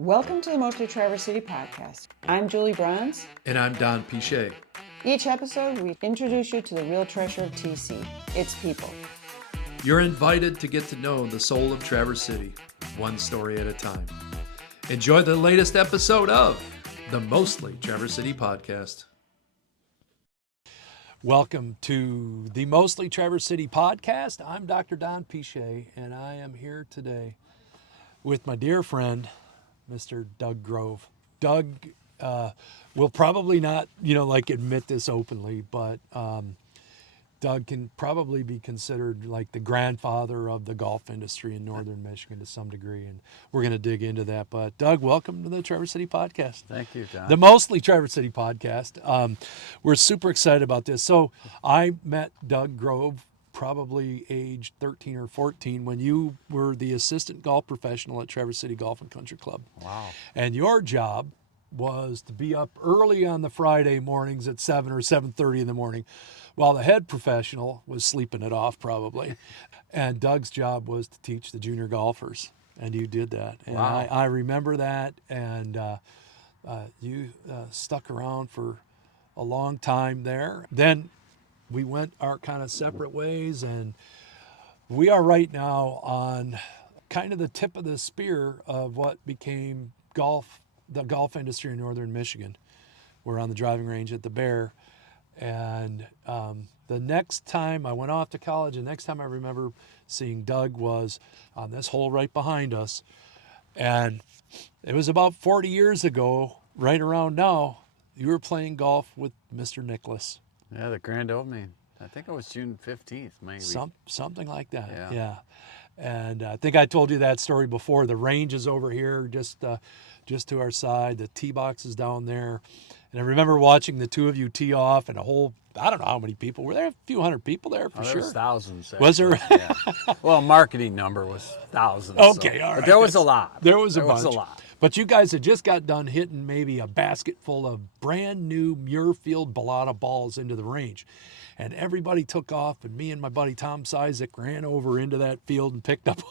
Welcome to the Mostly Traverse City podcast. I'm Julie Bronze. And I'm Don Pichet. Each episode, we introduce you to the real treasure of TC, its people. You're invited to get to know the soul of Traverse City, one story at a time. Enjoy the latest episode of the Mostly Traverse City podcast. Welcome to the Mostly Traverse City podcast. I'm Dr. Don Pichet, and I am here today with my dear friend, Mr. Doug Grove. Doug will probably not, admit this openly, but Doug can probably be considered like the grandfather of the golf industry in northern Michigan to some degree, and we're going to dig into that. But Doug, welcome to the Traverse City podcast. Thank you, Don. The Mostly Traverse City podcast. We're super excited about this. So I met Doug Grove probably age 13 or 14 when you were the assistant golf professional at Traverse City Golf and Country Club. Wow. And your job was to be up early on the Friday mornings at 7 or 7:30 in the morning while the head professional was sleeping it off probably. And Doug's job was to teach the junior golfers. And you did that. And wow. I remember that. And you stuck around for a long time there. Then we went our kind of separate ways, and we are right now on kind of the tip of the spear of what became the golf industry in northern Michigan. We're on the driving range at the Bear, and the next time I went off to college, the next time I remember seeing Doug was on this hole right behind us, and it was about 40 years ago, right around now, you were playing golf with Mr. Nicklaus. Yeah, the grand opening. I think it was June 15th, maybe. Something like that. Yeah. And I think I told you that story before. The range is over here, just to our side. The tee box is down there. And I remember watching the two of you tee off, and I don't know how many people were there. A few hundred people there for sure. There was thousands. Was there? Yeah. Well, marketing number was thousands. Okay, so. all right. But there was a lot. There was a lot. But you guys had just got done hitting maybe a basket full of brand new Muirfield Balata balls into the range. And everybody took off, and me and my buddy Tom Sizek ran over into that field and picked up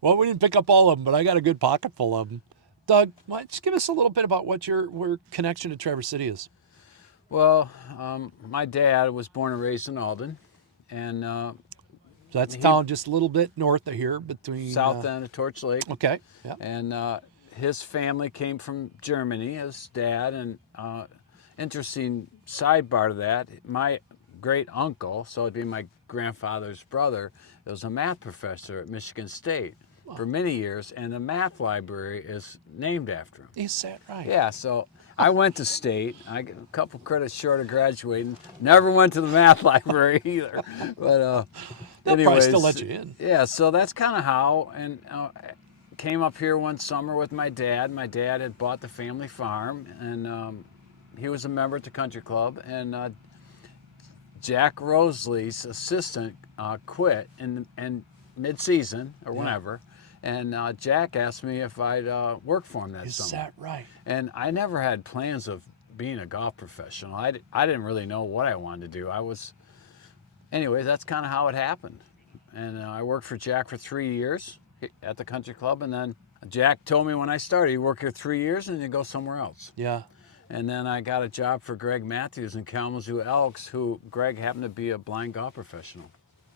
well, we didn't pick up all of them, but I got a good pocket full of them. Doug, just give us a little bit about what your connection to Traverse City is. Well, my dad was born and raised in Alden, and so that's a town just a little bit north of here, between south end of Torch Lake. Okay, yeah. And his family came from Germany, his dad, and interesting sidebar to that, my great uncle, so it'd be my grandfather's brother, was a math professor at Michigan State for many years, and the math library is named after him. Is that right? Yeah, so I went to State. I get a couple credits short of graduating. Never went to the math library either. But they'll anyways, probably still let you in. Yeah, so that's kind of how. And came up here one summer with my dad. My dad had bought the family farm, and he was a member at the country club. And Jack Rosley's assistant quit in mid-season or whenever. And Jack asked me if I'd work for him that summer. Is that right? And I never had plans of being a golf professional. I didn't really know what I wanted to do. Anyways, that's kind of how it happened. And I worked for Jack for 3 years at the country club. And then Jack told me when I started, you work here 3 years and you go somewhere else. Yeah. And then I got a job for Greg Matthews in Kalamazoo Elks, who Greg happened to be a blind golf professional.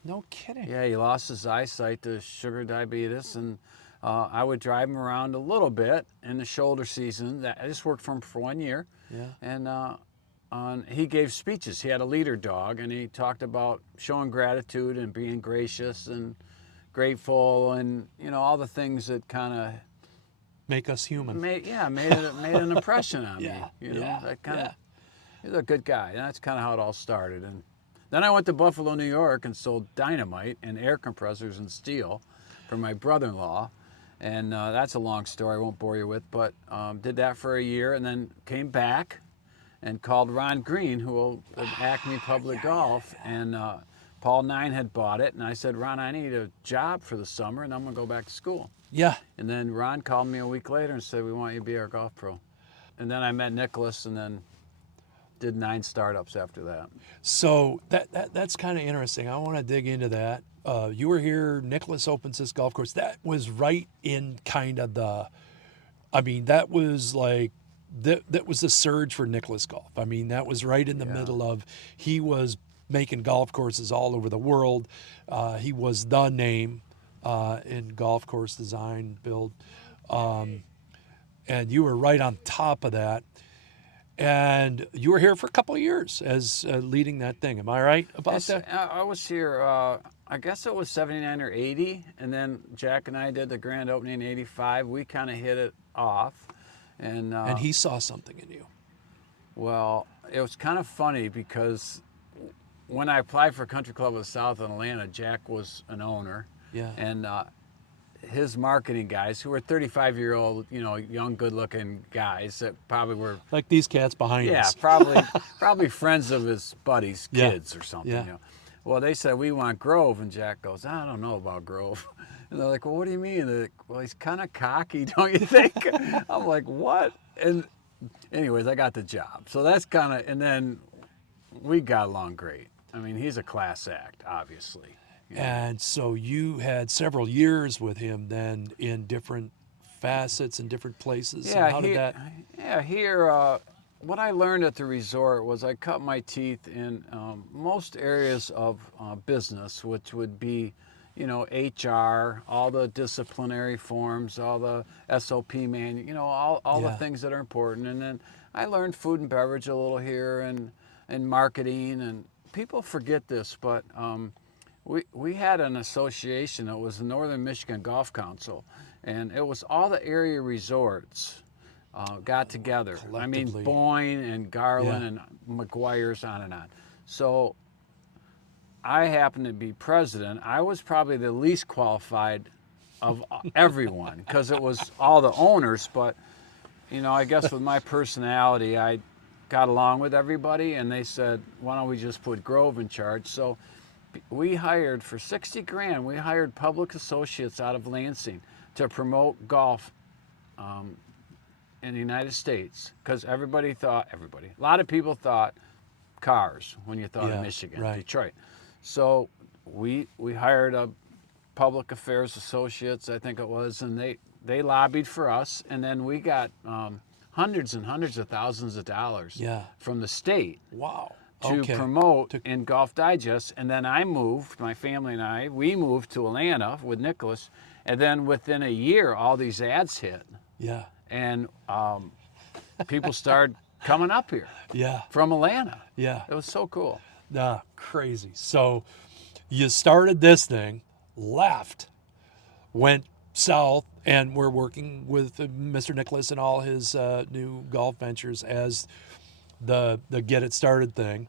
No kidding. Yeah, he lost his eyesight to sugar diabetes, and I would drive him around a little bit in the shoulder season. I just worked for him for 1 year. Yeah. And he gave speeches. He had a leader dog, and he talked about showing gratitude and being gracious and grateful, and all the things that kind of make us human. Made an impression on me. That kind of. He's a good guy, and that's kind of how it all started. And then I went to Buffalo, New York, and sold dynamite and air compressors and steel for my brother-in-law. And that's a long story I won't bore you with, but did that for a year and then came back and called Ron Green, who owned Acme Public Golf. And Paul Nine had bought it. And I said, Ron, I need a job for the summer, and I'm going to go back to school. Yeah. And then Ron called me a week later and said, we want you to be our golf pro. And then I met Nicklaus, and then did 9 startups after that. So that's kind of interesting. I want to dig into that. You were here, Nicklaus opens this golf course. That was right in kind of the I mean, that was like that was the surge for Nicklaus golf. I mean, that was right in the middle of, he was making golf courses all over the world. He was the name in golf course design, build, and you were right on top of that. And you were here for a couple of years as leading that thing. Am I right about that? I was here, I guess it was 79 or 80, and then Jack and I did the grand opening in 85. We kind of hit it off. And he saw something in you. Well, it was kind of funny because when I applied for Country Club of the South in Atlanta, Jack was an owner. Yeah. And his marketing guys, who were 35-year-old, young, good-looking guys that probably were, Like these cats behind yeah, us. probably friends of his buddies' kids or something. Yeah. Well, they said, we want Grove, and Jack goes, I don't know about Grove. And they're like, well, what do you mean? They're like, well, he's kind of cocky, don't you think? I'm like, what? And anyways, I got the job. So that's kind of, and then we got along great. I mean, he's a class act, obviously. And so you had several years with him then in different facets and different places. Yeah, And how did that? Yeah, here, what I learned at the resort was I cut my teeth in most areas of business, which would be, HR, all the disciplinary forms, all the SOP manual, all the things that are important. And then I learned food and beverage a little here, and marketing. And people forget this, but we had an association. It was the Northern Michigan Golf Council, and it was all the area resorts got together. I mean, Collectively. Boyne and Garland and McGuire's, on and on. So I happened to be president. I was probably the least qualified of everyone because it was all the owners. But, I guess with my personality, I got along with everybody, and they said, why don't we just put Grove in charge? So we hired, for 60 grand, we hired public associates out of Lansing to promote golf in the United States, because a lot of people thought cars when you thought of Michigan, right. Detroit. So we hired a public affairs associates, I think it was, and they lobbied for us, and then we got hundreds and hundreds of thousands of dollars from the state. Wow. To promote in Golf Digest. And then my family and we moved to Atlanta with Nicklaus, and then within a year all these ads hit. Yeah. And people started coming up here from Atlanta. Yeah. It was so cool. Crazy. So you started this thing, left, went south, and we're working with Mr. Nicklaus and all his new golf ventures as the Get It Started thing,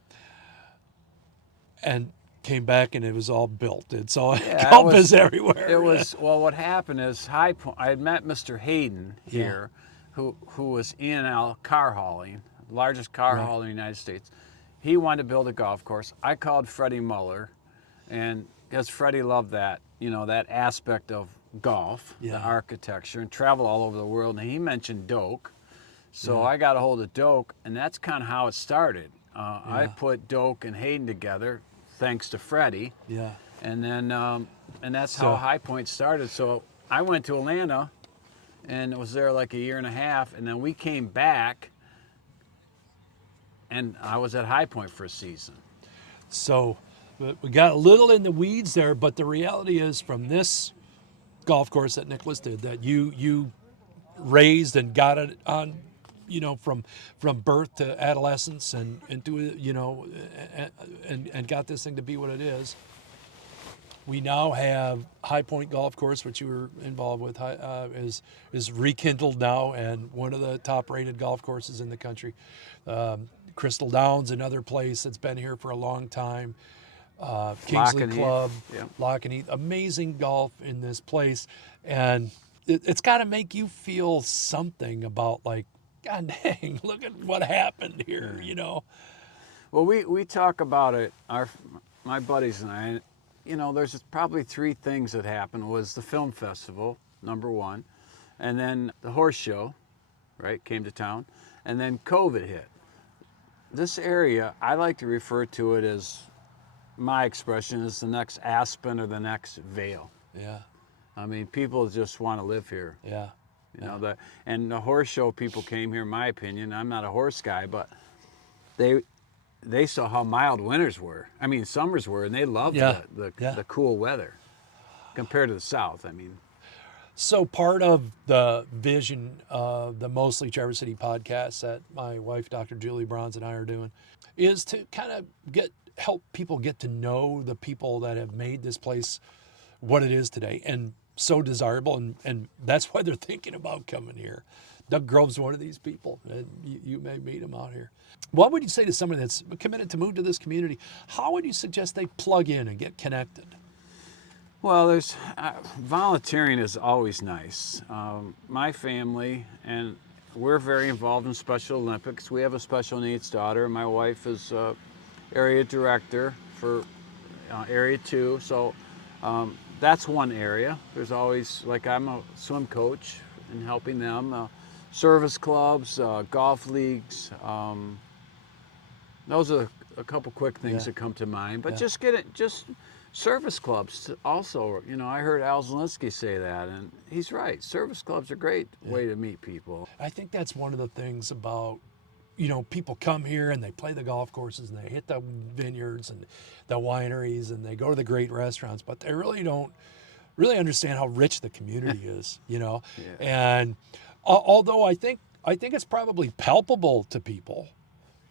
and came back and it was all built. It's all golf is everywhere. It was, well, what happened is I had met Mr. Hayden here, who was E&L car hauling, largest car hauler in the United States. He wanted to build a golf course. I called Freddie Muller, and because Freddie loved that, that aspect of golf, the architecture, and travel all over the world. And he mentioned Doak. So I got a hold of Doak, and that's kind of how it started. I put Doak and Hayden together, thanks to Freddie. Yeah. And then, and that's how High Point started. So I went to Atlanta, and was there like a year and a half, and then we came back, and I was at High Point for a season. So we got a little in the weeds there, but the reality is, from this golf course that Nicklaus did, that you raised and got it on, from birth to adolescence and into and got this thing to be what it is. We now have High Point Golf Course, which you were involved with, is rekindled now and one of the top-rated golf courses in the country. Crystal Downs, another place that's been here for a long time. Kingsley Club, Lock-and-Heath, amazing golf in this place, and it's got to make you feel something about, like, God dang, look at what happened here, Well, we talk about it, my buddies and I, there's probably three things that happened. Was the film festival, number one, and then the horse show, right, came to town, and then COVID hit. This area, I like to refer to it as, my expression is the next Aspen or the next Vail. Yeah. I mean, people just want to live here. Yeah. You know, and the horse show people came here, in my opinion. I'm not a horse guy, but they saw how mild winters were. I mean, summers were, and they loved Yeah. the cool weather compared to the South. I mean, So part of the vision of the Mostly Traverse City podcast that my wife, Dr. Julie Bronze, and I are doing is to kind of help people get to know the people that have made this place what it is today and so desirable. And that's why they're thinking about coming here. Doug Grove's one of these people, and you may meet him out here. What would you say to somebody that's committed to move to this community? How would you suggest they plug in and get connected? well, there's volunteering is always nice. My family and we're very involved in Special Olympics. We have a special needs daughter. My wife is area director for Area 2, so that's one area. There's always, like, I'm a swim coach and helping them. Service clubs, golf leagues. Those are a couple quick things that come to mind. But just service clubs also. You know, I heard Al Zielinski say that, and he's right. Service clubs are a great way to meet people. I think that's one of the things about, people come here and they play the golf courses and they hit the vineyards and the wineries and they go to the great restaurants, but they really don't really understand how rich the community is, And although I think it's probably palpable to people,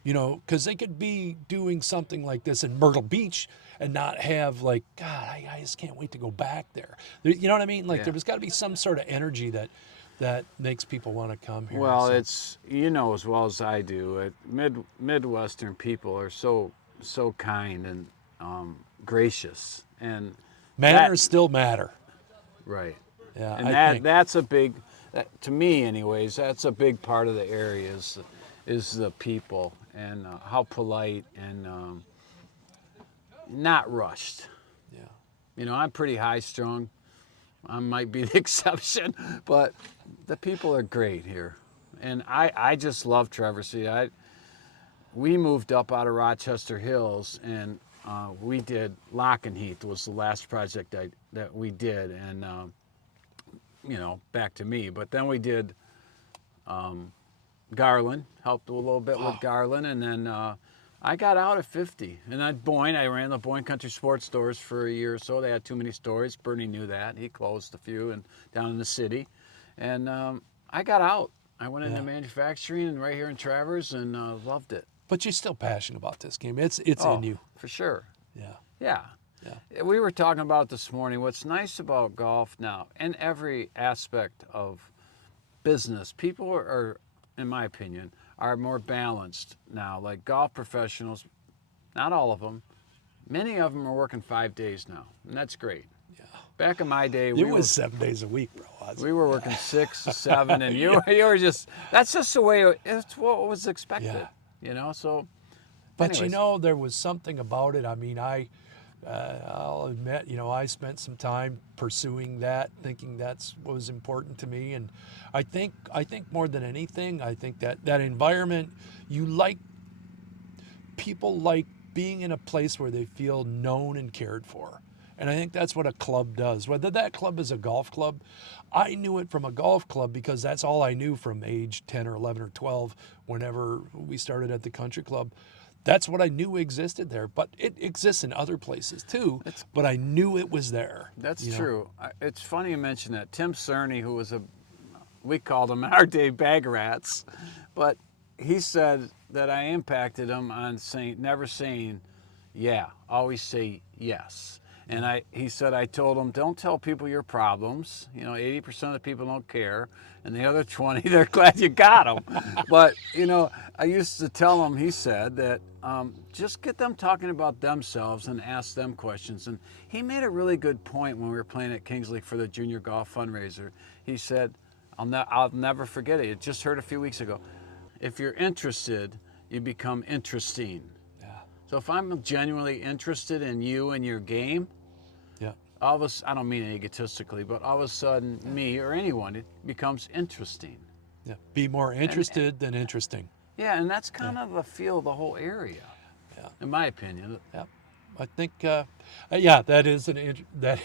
because they could be doing something like this in Myrtle Beach and not have like, God, I just can't wait to go back there. You know what I mean? Like there's got to be some sort of energy that makes people want to come here. Well, it's, as well as I do, Midwestern people are so kind and gracious, and manners still matter. Right. Yeah, and that's a big, to me anyways, that's a big part of the area is the people and how polite and not rushed. Yeah. I'm pretty high strung. I might be the exception, but the people are great here. And I just love Traverse City. We moved up out of Rochester Hills, and we did Lock-and-Heath was the last project that we did, and back to me. But then we did Garland, helped a little bit with Garland, and then I got out at 50. And at Boyne, I ran the Boyne Country Sports Stores for a year or so. They had too many stores. Bernie knew that. He closed a few and down in the city. And I got out. I went into manufacturing and right here in Traverse and loved it. But you're still passionate about this game. It's in you. For sure. Yeah. Yeah. We were talking about this morning, what's nice about golf now, in every aspect of business, people are, in my opinion, are more balanced now. Like golf professionals, not all of them, many of them are working 5 days now, and that's great. Yeah. Back in my day, It was 7 days a week, bro. We were working 6, 7, and you were just, that's just the way, it's what was expected, so. But anyways. there was something about it. I mean, I'll admit, I spent some time pursuing that, thinking that's what was important to me. And I think more than anything, I think that environment, people like being in a place where they feel known and cared for. And I think that's what a club does. Whether that club is a golf club, I knew it from a golf club because that's all I knew from age 10 or 11 or 12, whenever we started at the country club. That's what I knew existed there, but it exists in other places too, but I knew it was there. That's true. It's funny you mention that. Tim Cerny, who was we called him in our day bag rats, but he said that I impacted him on never saying yeah, always say yes. And he said, I told him, don't tell people your problems. 80% of the people don't care. And the other 20, they're glad you got them. But, I used to tell him, he said, that just get them talking about themselves and ask them questions. And he made a really good point when we were playing at Kingsley for the junior golf fundraiser. He said, I'll never forget it. I just heard a few weeks ago. If you're interested, you become interesting. So if I'm genuinely interested in you and your game, I don't mean it egotistically, but all of a sudden, me or anyone, it becomes interesting. Yeah. Be more interested than interesting. Yeah, and that's kind of the feel of the whole area, in my opinion. Yeah, I think, that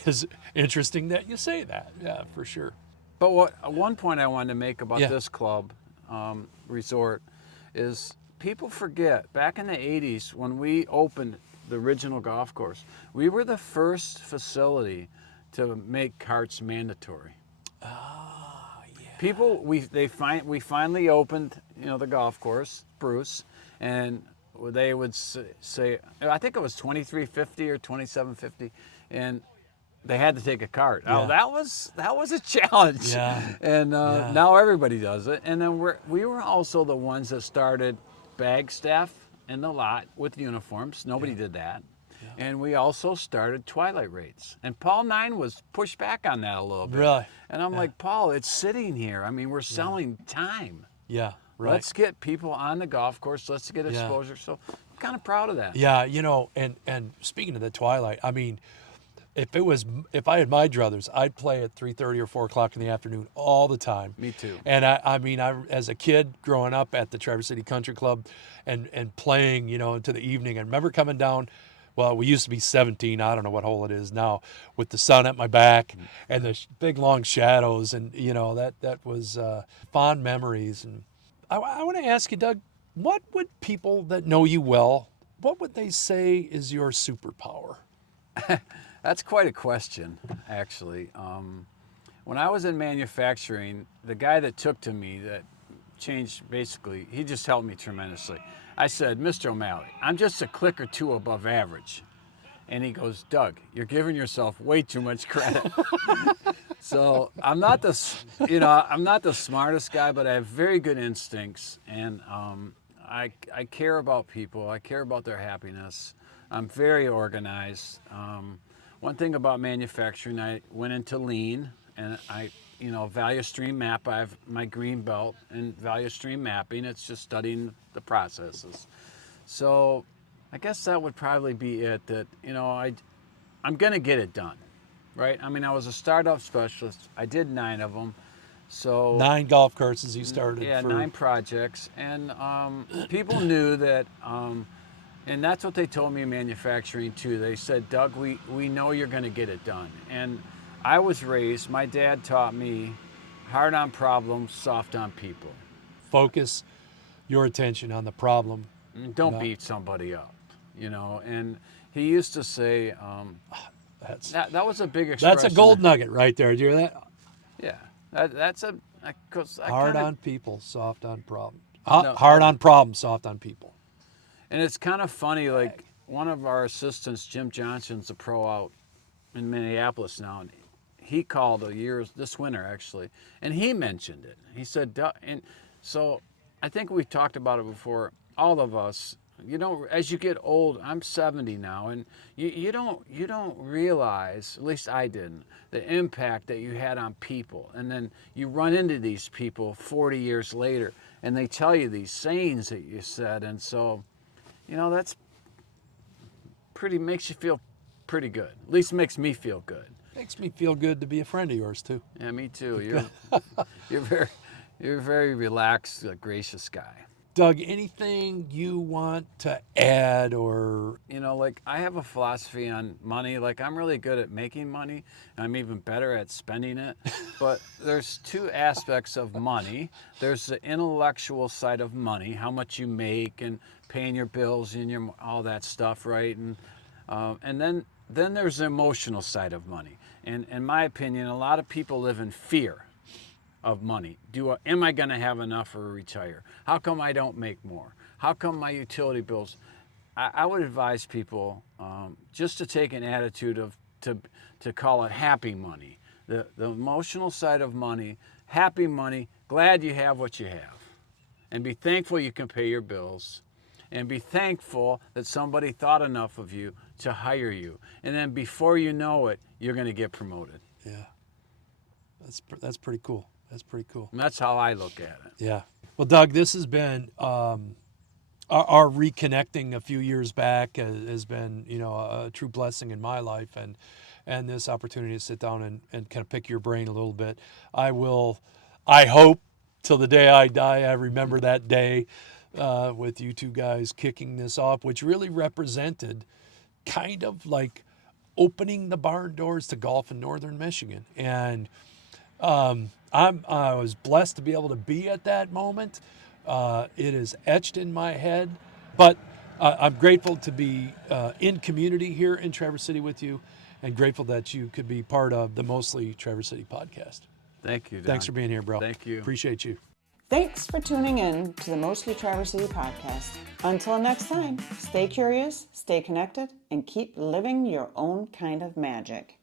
is interesting that you say that. Yeah, for sure. But one point I wanted to make about this club resort is people forget back in the 80s when we opened the original golf course, we were the first facility to make carts mandatory. Oh, yeah. People, we finally opened, the golf course, Bruce, and they would say, I think it was 2350 or 2750, and they had to take a cart. Yeah. Oh, that was a challenge. Yeah. And Yeah. now everybody does it. And then we were also the ones that started bag staff in the lot with uniforms. Nobody did that. Yeah. And we also started twilight rates. And Paul Nine was pushed back on that a little bit. Really? And I'm like, Paul, it's sitting here. I mean, we're selling time. Yeah, right. Let's get people on the golf course. Let's get exposure. So I'm kind of proud of that. Yeah, and speaking of the twilight, I mean, if I had my druthers, I'd play at 3:30 or 4 o'clock in the afternoon all the time. Me too. And I mean, as a kid growing up at the Traverse City Country Club, and playing, into the evening. I remember coming down. Well, we used to be 17. I don't know what hole it is now, with the sun at my back and the big long shadows, and that was fond memories. And I want to ask you, Doug, what would people that know you well, what would they say is your superpower? That's quite a question, actually. When I was in manufacturing, the guy that took to me that changed, basically, he just helped me tremendously. I said, Mr. O'Malley, I'm just a click or two above average. And he goes, Doug, you're giving yourself way too much credit. So I'm not the smartest guy, but I have very good instincts, and I care about people. I care about their happiness. I'm very organized. One thing about manufacturing, I went into lean, and I value stream map. I have my green belt in value stream mapping. It's just studying the processes. So I guess that would probably be it, that I'm gonna get it done, right? I mean, I was a startup specialist. I did 9 of them. So 9 golf courses you started. Yeah, for... 9 projects, and people knew that, and that's what they told me in manufacturing too. They said, Doug, we know you're going to get it done. And I was raised, my dad taught me, hard on problems, soft on people. Focus your attention on the problem. And don't beat somebody up, And he used to say, that was a big expression. That's a gold nugget right there. Do you hear that? Yeah, that's a... Hard on people, soft on problems. Hard on problems, soft on people. And it's kind of funny, like one of our assistants, Jim Johnson's a pro out in Minneapolis now, and he called this winter actually, and he mentioned it. He said, and so I think we've talked about it before, all of us, as you get old, I'm 70 now, and you don't realize, at least I didn't, the impact that you had on people. And then you run into these people 40 years later, and they tell you these sayings that you said, and so, that's makes you feel pretty good. At least makes me feel good. Makes me feel good to be a friend of yours too. Yeah, me too. You're a very relaxed, gracious guy. Doug, anything you want to add, or? I have a philosophy on money. I'm really good at making money. I'm even better at spending it. But there's 2 aspects of money. There's the intellectual side of money, how much you make and paying your bills and all that stuff, right? And then there's the emotional side of money. And in my opinion, a lot of people live in fear of money. Am I going to have enough or retire? How come I don't make more? How come my utility bills? I would advise people just to take an attitude of to call it happy money. The emotional side of money, happy money, glad you have what you have. And be thankful you can pay your bills. And be thankful that somebody thought enough of you to hire you. And then before you know it, you're going to get promoted. Yeah. That's pretty cool. That's pretty cool. And that's how I look at it. Yeah. Well, Doug, this has been our reconnecting a few years back has been, a true blessing in my life, and this opportunity to sit down and kind of pick your brain a little bit. I hope till the day I die, I remember that day with you 2 guys kicking this off, which really represented kind of like opening the barn doors to golf in northern Michigan. And I was blessed to be able to be at that moment. It is etched in my head, but I'm grateful to be in community here in Traverse City with you, and grateful that you could be part of the Mostly Traverse City podcast. Thank you, Don. Thanks for being here, bro. Thank you. Appreciate you. Thanks for tuning in to the Mostly Traverse City podcast. Until next time, stay curious, stay connected, and keep living your own kind of magic.